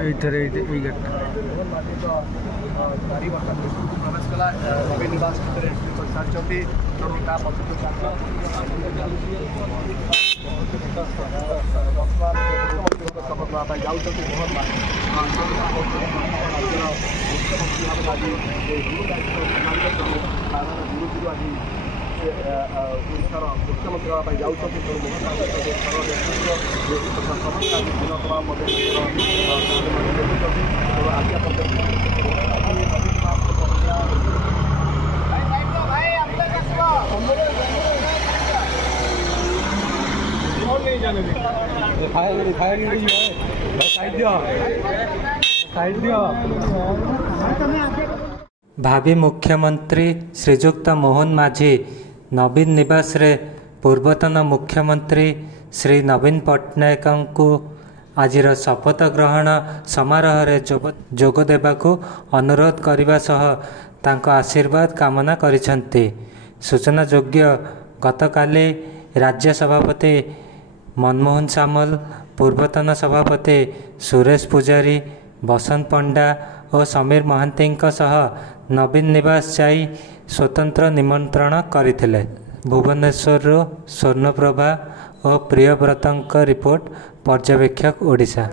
ଏଇଥିରେ ଏଇ ଗାଡ଼ି ଗାଡ଼ି ବର୍ତ୍ତମାନ ଭିତରକୁ ପ୍ରବେଶ କଲା ନବୀନ ନିବାସ ଭିତରେ ଏଣ୍ଟ୍ରି କରିସାରିଛନ୍ତି ଏବଂ ତା ପଛକୁ ଶପଥ ନେବା ପାଇଁ ଯାଉଛନ୍ତି ମୋହନ ବିରୋଧୀରୁ ଆଜି ଓଡ଼ିଶାର ମୁଖ୍ୟମନ୍ତ୍ରୀ ହେବା ପାଇଁ ଯାଉଛନ୍ତି ମୋହନ ବିଧାନସଭା ମଧ୍ୟ ଆଜି ଆପଣ भावी मुख्यमंत्री श्रीजुक्त मोहन माझी नवीन निवास रे पूर्वतन मुख्यमंत्री श्री नवीन पट्टनायक को आजिर शपथ ग्रहण समारोह रे जोग देबाकू अनुरोध करने सह तांको आशीर्वाद कामना करिसेंती। सूचना योग्य गतकाली राज्य सभापति मनमोहन सामल पूर्वतन सभापति सुरेश पुजारी बसंत पंडा और समीर महांती सह नवीन निवास जाई स्वतंत्र निमंत्रण करथिले। भुवनेश्वर स्वर्णप्रभा और प्रियव्रत रिपोर्ट पर्यवेक्षक ओडिशा।